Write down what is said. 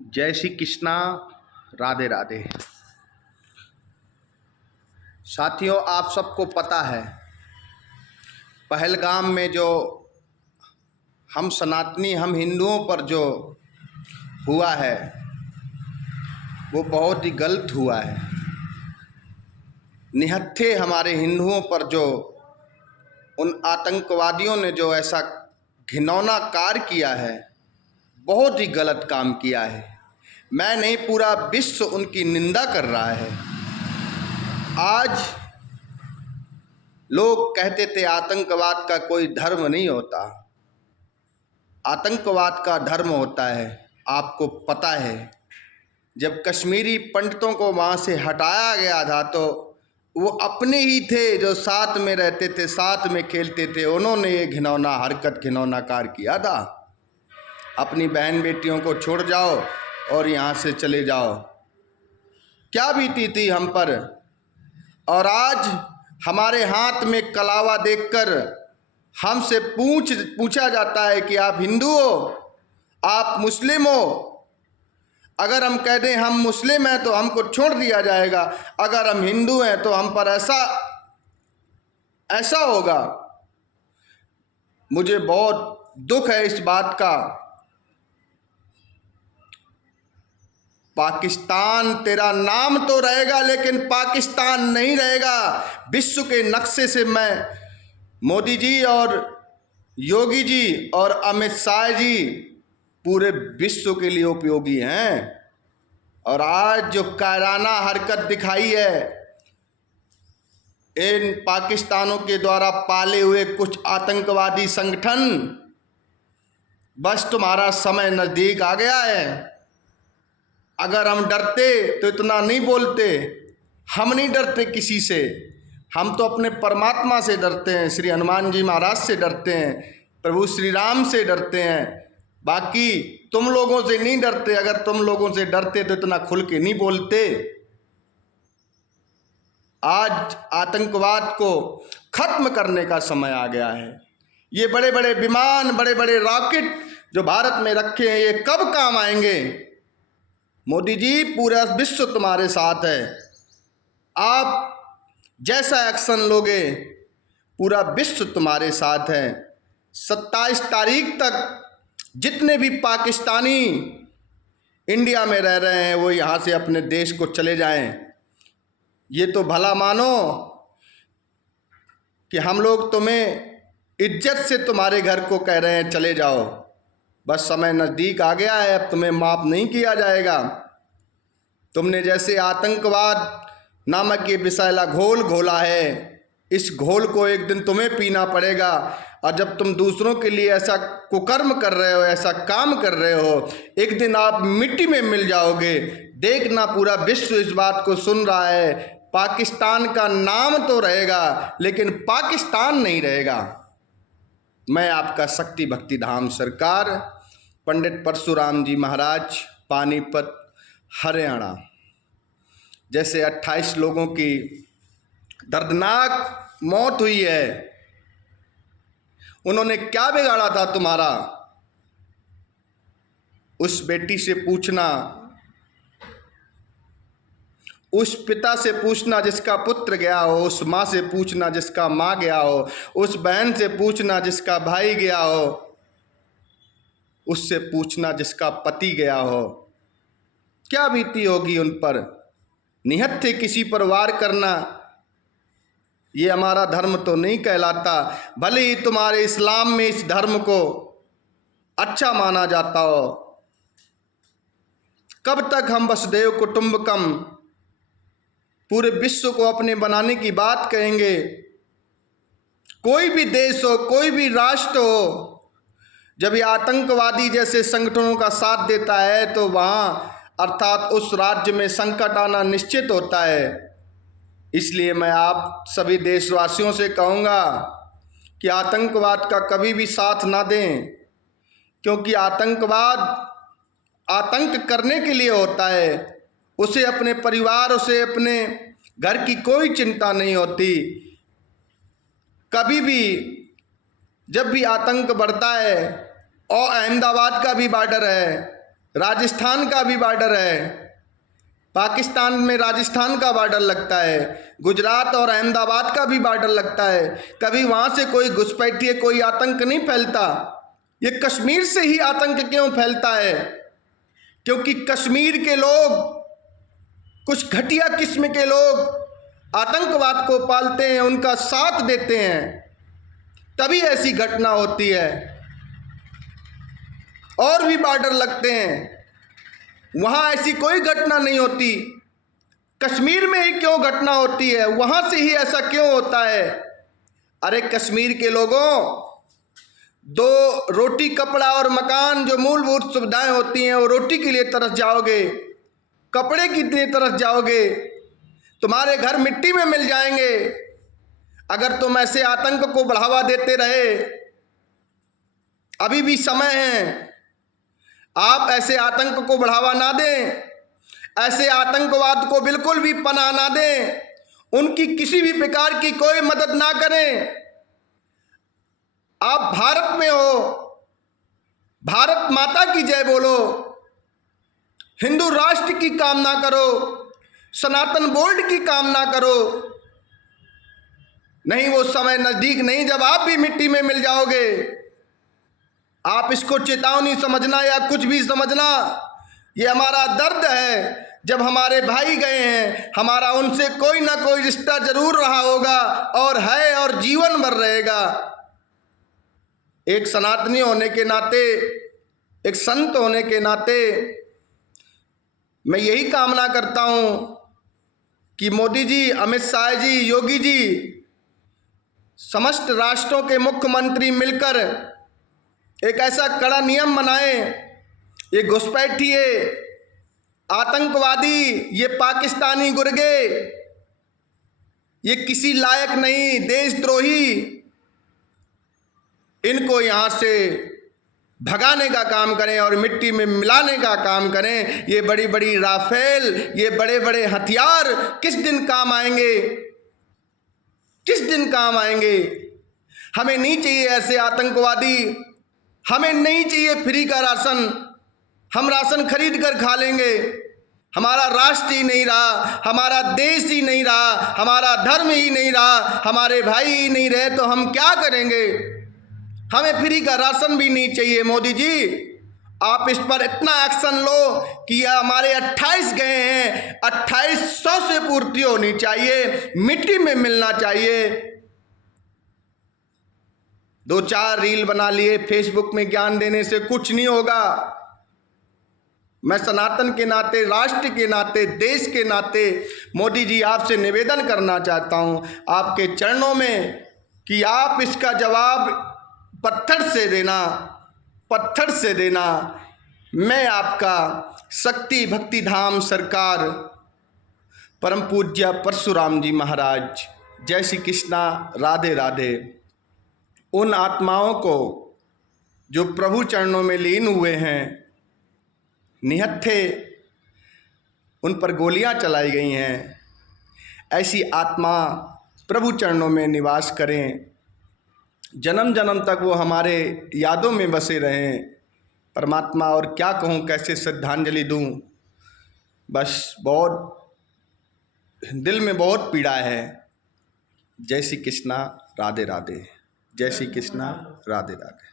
जय श्री कृष्णा। राधे राधे। साथियों, आप सबको पता है पहलगाम में जो हम सनातनी हम हिंदुओं पर जो हुआ है वो बहुत ही गलत हुआ है। निहत्थे हमारे हिंदुओं पर जो उन आतंकवादियों ने जो ऐसा घिनौना कार्य किया है, बहुत ही गलत काम किया है। मैं नहीं, पूरा विश्व उनकी निंदा कर रहा है। आज लोग कहते थे आतंकवाद का कोई धर्म नहीं होता, आतंकवाद का धर्म होता है। आपको पता है जब कश्मीरी पंडितों को वहाँ से हटाया गया था तो वो अपने ही थे जो साथ में रहते थे, साथ में खेलते थे, उन्होंने ये घिनौना हरकत घिनौना कार्य किया था। अपनी बहन बेटियों को छोड़ जाओ और यहाँ से चले जाओ। क्या बीती थी हम पर। और आज हमारे हाथ में कलावा देखकर हमसे पूछा जाता है कि आप हिंदू हो, आप मुस्लिम हो। अगर हम कह दें हम मुस्लिम हैं तो हमको छोड़ दिया जाएगा, अगर हम हिंदू हैं तो हम पर ऐसा होगा। मुझे बहुत दुख है इस बात का। पाकिस्तान तेरा नाम तो रहेगा लेकिन पाकिस्तान नहीं रहेगा। विश्व के नक्शे से मैं मोदी जी और योगी जी और अमित शाह जी पूरे विश्व के लिए उपयोगी हैं। और आज जो कायराना हरकत दिखाई है इन पाकिस्तानों के द्वारा पाले हुए कुछ आतंकवादी संगठन, बस तुम्हारा समय नज़दीक आ गया है। अगर हम डरते तो इतना नहीं बोलते। हम नहीं डरते किसी से, हम तो अपने परमात्मा से डरते हैं, श्री हनुमान जी महाराज से डरते हैं, प्रभु श्री राम से डरते हैं। बाकी तुम लोगों से नहीं डरते। अगर तुम लोगों से डरते तो इतना खुल के नहीं बोलते। आज आतंकवाद को खत्म करने का समय आ गया है। ये बड़े बड़े विमान, बड़े बड़े रॉकेट जो भारत में रखे हैं, ये कब काम आएंगे। मोदी जी, पूरा विश्व तुम्हारे साथ है। आप जैसा एक्शन लोगे पूरा विश्व तुम्हारे साथ है। 27 तारीख तक जितने भी पाकिस्तानी इंडिया में रह रहे हैं वो यहाँ से अपने देश को चले जाएं। ये तो भला मानो कि हम लोग तुम्हें इज्जत से तुम्हारे घर को कह रहे हैं चले जाओ। बस समय नज़दीक आ गया है, अब तुम्हें माफ़ नहीं किया जाएगा। तुमने जैसे आतंकवाद नामक ये विषैला घोल घोला है, इस घोल को एक दिन तुम्हें पीना पड़ेगा। और जब तुम दूसरों के लिए ऐसा कुकर्म कर रहे हो, ऐसा काम कर रहे हो, एक दिन आप मिट्टी में मिल जाओगे। देखना, पूरा विश्व इस बात को सुन रहा है। पाकिस्तान का नाम तो रहेगा लेकिन पाकिस्तान नहीं रहेगा। मैं आपका शक्ति भक्ति धाम सरकार पंडित परशुराम जी महाराज, पानीपत, हरियाणा। जैसे 28 लोगों की दर्दनाक मौत हुई है, उन्होंने क्या बिगाड़ा था तुम्हारा। उस बेटी से पूछना, उस पिता से पूछना जिसका पुत्र गया हो, उस माँ से पूछना जिसका माँ गया हो, उस बहन से पूछना जिसका भाई गया हो, उससे पूछना जिसका पति गया हो। क्या बीती होगी उन पर। निहत्थे किसी पर वार करना ये हमारा धर्म तो नहीं कहलाता। भले ही तुम्हारे इस्लाम में इस धर्म को अच्छा माना जाता हो। कब तक हम वसुधैव कुटुंबकम पूरे विश्व को अपने बनाने की बात कहेंगे। कोई भी देश हो, कोई भी राष्ट्र हो, जब ये आतंकवादी जैसे संगठनों का साथ देता है तो वहाँ अर्थात उस राज्य में संकट आना निश्चित होता है। इसलिए मैं आप सभी देशवासियों से कहूँगा कि आतंकवाद का कभी भी साथ ना दें, क्योंकि आतंकवाद आतंक करने के लिए होता है। उसे अपने परिवार, उसे अपने घर की कोई चिंता नहीं होती। कभी भी जब भी आतंक बढ़ता है, और अहमदाबाद का भी बॉर्डर है, राजस्थान का भी बॉर्डर है, पाकिस्तान में राजस्थान का बॉर्डर लगता है, गुजरात और अहमदाबाद का भी बॉर्डर लगता है। कभी वहाँ से कोई घुसपैठिए, कोई आतंक नहीं फैलता। ये कश्मीर से ही आतंक क्यों फैलता है? क्योंकि कश्मीर के लोग, कुछ घटिया किस्म के लोग आतंकवाद को पालते हैं, उनका साथ देते हैं, तभी ऐसी घटना होती है। और भी बॉर्डर लगते हैं, वहाँ ऐसी कोई घटना नहीं होती। कश्मीर में ही क्यों घटना होती है? वहाँ से ही ऐसा क्यों होता है? अरे कश्मीर के लोगों, दो रोटी, कपड़ा और मकान जो मूलभूत सुविधाएं होती हैं, वो रोटी के लिए तरस जाओगे, कपड़े की लिए तरस जाओगे, तुम्हारे घर मिट्टी में मिल जाएंगे अगर तुम ऐसे आतंक को बढ़ावा देते रहे। अभी भी समय है, आप ऐसे आतंक को बढ़ावा ना दें, ऐसे आतंकवाद को बिल्कुल भी पनाह ना दें, उनकी किसी भी प्रकार की कोई मदद ना करें। आप भारत में हो, भारत माता की जय बोलो, हिंदू राष्ट्र की कामना करो, सनातन बोर्ड की कामना करो। नहीं, वो समय नजदीक नहीं जब आप भी मिट्टी में मिल जाओगे। आप इसको चेतावनी समझना या कुछ भी समझना, ये हमारा दर्द है। जब हमारे भाई गए हैं, हमारा उनसे कोई ना कोई रिश्ता जरूर रहा होगा और है और जीवन भर रहेगा। एक सनातनी होने के नाते, एक संत होने के नाते मैं यही कामना करता हूं कि मोदी जी, अमित शाह जी, योगी जी, समस्त राष्ट्रों के मुख्यमंत्री मिलकर एक ऐसा कड़ा नियम बनाएं, ये घुसपैठिए, आतंकवादी, ये पाकिस्तानी गुर्गे, ये किसी लायक नहीं, देशद्रोही, इनको यहाँ से भगाने का काम करें और मिट्टी में मिलाने का काम करें। ये बड़ी बड़ी राफेल, ये बड़े बड़े हथियार किस दिन काम आएंगे? किस दिन काम आएंगे? हमें नहीं चाहिए ऐसे आतंकवादी, हमें नहीं चाहिए फ्री का राशन। हम राशन खरीद कर खा लेंगे। हमारा राष्ट्र ही नहीं रहा, हमारा देश ही नहीं रहा, हमारा धर्म ही नहीं रहा, हमारे भाई ही नहीं रहे तो हम क्या करेंगे? हमें फ्री का राशन भी नहीं चाहिए। मोदी जी, आप इस पर इतना एक्शन लो कि यह हमारे 28 गए हैं, 2800 से पूर्ति होनी चाहिए, मिट्टी में मिलना चाहिए। 2-4 रील बना लिए, फेसबुक में ज्ञान देने से कुछ नहीं होगा। मैं सनातन के नाते, राष्ट्र के नाते, देश के नाते मोदी जी आपसे निवेदन करना चाहता हूं आपके चरणों में कि आप इसका जवाब पत्थर से देना, पत्थर से देना। मैं आपका शक्ति भक्ति धाम सरकार परम पूज्य परशुराम जी महाराज, जय श्री कृष्णा, राधे राधे। उन आत्माओं को जो प्रभु चरणों में लीन हुए हैं, निहत्थे उन पर गोलियां चलाई गई हैं, ऐसी आत्मा प्रभु चरणों में निवास करें, जन्म जन्म तक वो हमारे यादों में बसे रहें। परमात्मा, और क्या कहूँ, कैसे श्रद्धांजलि दूँ? बस बहुत दिल में बहुत पीड़ा है। जय श्री कृष्णा, राधे राधे। जय श्री कृष्णा, राधे राधे।